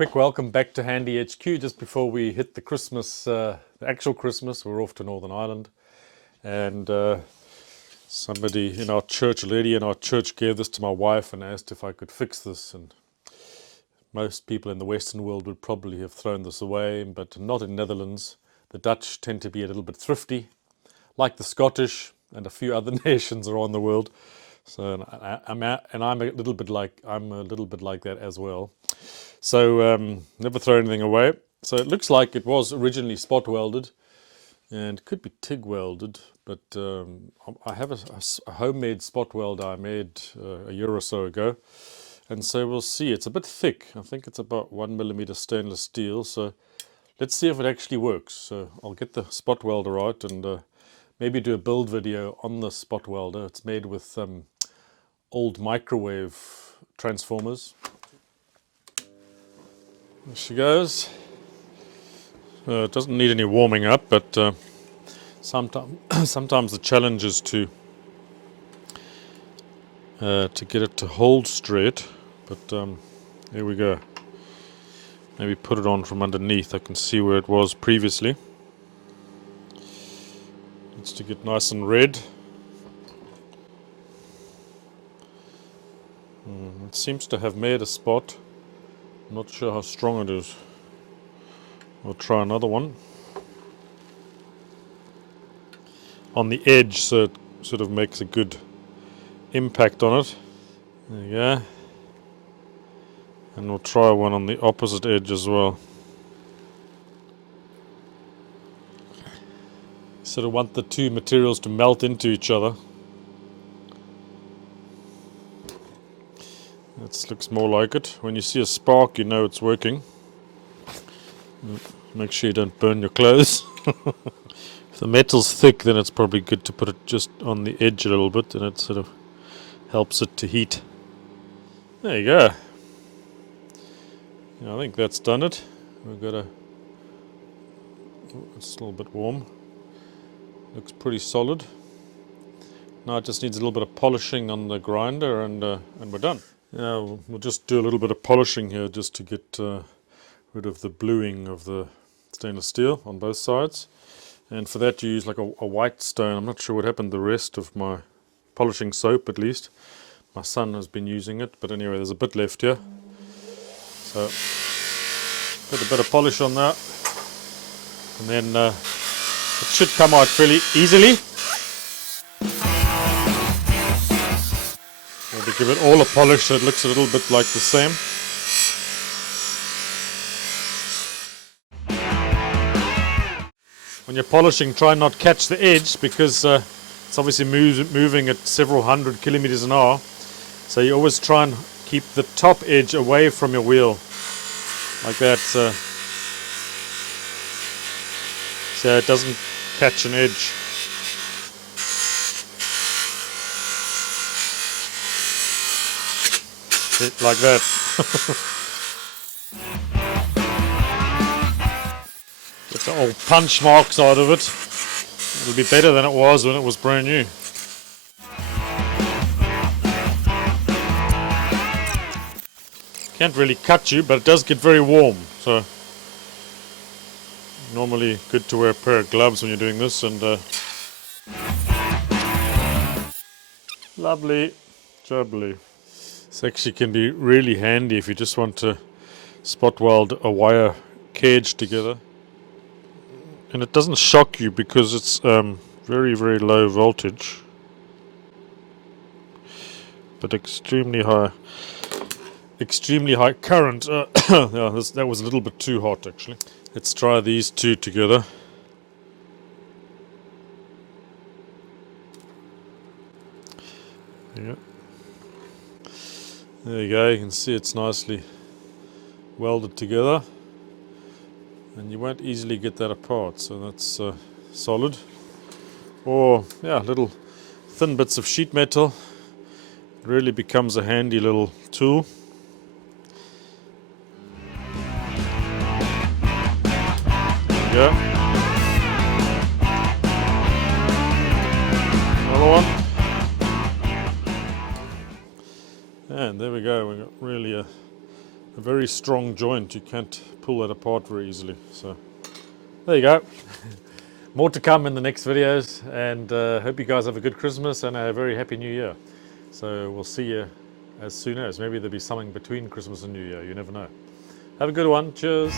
Quick welcome back to HandyHQ. Just before we hit the Christmas, the actual Christmas, we're off to Northern Ireland, and somebody in our church, a lady in our church, gave this to my wife and asked if I could fix this. And most people in the Western world would probably have thrown this away, but not in Netherlands. The Dutch tend to be a little bit thrifty, like the Scottish and a few other nations around the world. So I'm a little bit like that as well. So never throw anything away. So it looks like it was originally spot welded and could be TIG welded, but I have a homemade spot welder I made a year or so ago, and so we'll see. It's a bit thick. I think it's about 1mm stainless steel, so let's see if it actually works. So I'll get the spot welder out and maybe do a build video on the spot welder. It's made with old microwave transformers. There she goes. It doesn't need any warming up, but sometimes the challenge is to get it to hold straight. But here we go. Maybe put it on from underneath. I can see where it was previously. Needs to get nice and red. It seems to have made a spot. Not sure how strong it is. I'll try another one on the edge, so it sort of makes a good impact on it. There you go. And we'll try one on the opposite edge as well. Sort of want the two materials to melt into each other. That looks more like it. When you see a spark, you know it's working. Make sure you don't burn your clothes. If the metal's thick, then it's probably good to put it just on the edge a little bit, and it sort of helps it to heat. There you go. Yeah, I think that's done it. We've got it's a little bit warm. Looks pretty solid. Now it just needs a little bit of polishing on the grinder, and we're done. Yeah, we'll just do a little bit of polishing here just to get rid of the bluing of the stainless steel on both sides. And for that you use like a white stone. I'm not sure what happened to the rest of my polishing soap, at least. My son has been using it, but anyway, there's a bit left here. So put a bit of polish on that, and then it should come out fairly easily. Maybe give it all a polish so it looks a little bit like the same. When you're polishing, try not catch the edge, because it's obviously moving at several hundred kilometers an hour. So you always try and keep the top edge away from your wheel, like that, so it doesn't catch an edge. Like that. Get the old punch marks out of it. It'll be better than it was when it was brand new. Can't really cut you, but it does get very warm. So normally good to wear a pair of gloves when you're doing this. And lovely, jubbly. This actually can be really handy if you just want to spot weld a wire cage together. And it doesn't shock you because it's very, very low voltage, but extremely high current. Yeah, that was a little bit too hot actually. Let's try these two together. Yeah. There you go, you can see it's nicely welded together, and you won't easily get that apart, so that's solid. Or yeah, little thin bits of sheet metal. It really becomes a handy little tool. There you go. Another one. And there we go, we've got really a a very strong joint. You can't pull that apart very easily. So there you go. More to come in the next videos, and hope you guys have a good Christmas and a very happy New Year. So we'll see you as soon as. Maybe there'll be something between Christmas and New Year. You never know. Have a good one. Cheers.